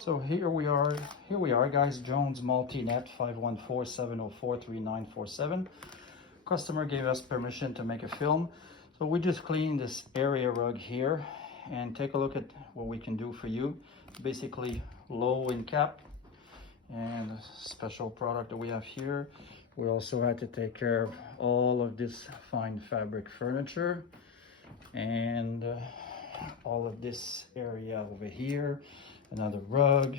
So here we are guys, Jones MultiNet 514-704-3947. Customer gave us permission to make a film. So we just cleaned this area rug here and take a look at what we can do for you. Basically low in cap and a special product that we have here. We also had to take care of all of this fine fabric furniture and all of this area over here, another rug.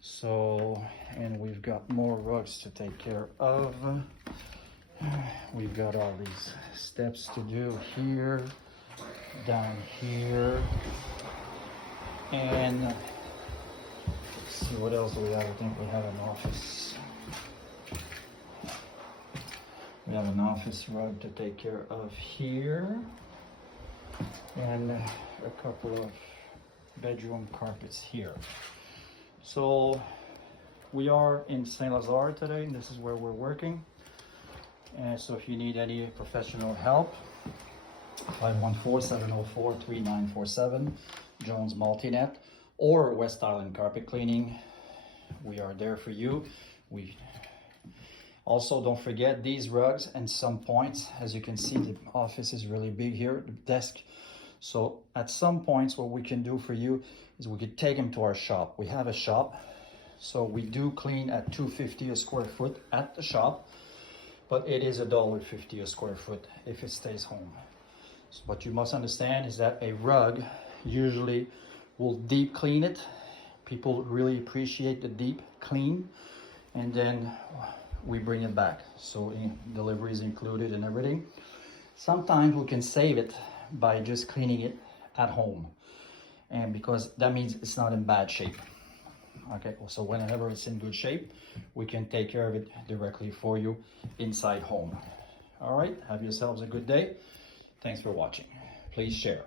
So, and we've got more rugs to take care of. We've got all these steps to do here, down here, and let's see what else do we have. I think we have an office. We have an office rug to take care of here, and a couple of bedroom carpets here. So we are in Saint Lazare today, and this is where we're working. And so if you need any professional help, 514-704-3947, Jones MultiNet, or West Island Carpet Cleaning. We are there for you. We also, don't forget these rugs and some points. As you can see, the office is really big here, the desk. So at some points, what we can do for you is we could take them to our shop. We have a shop, so we do clean at $2.50 a square foot at the shop, but it is $1.50 a square foot if it stays home. So what you must understand is that a rug usually will deep clean it. People really appreciate the deep clean, and then we bring it back. So delivery is included and everything. Sometimes we can save it by just cleaning it at home, and because that means it's not in bad shape. Okay, so whenever it's in good shape, we can take care of it directly for you inside home. All right, have yourselves a good day. Thanks for watching. Please share.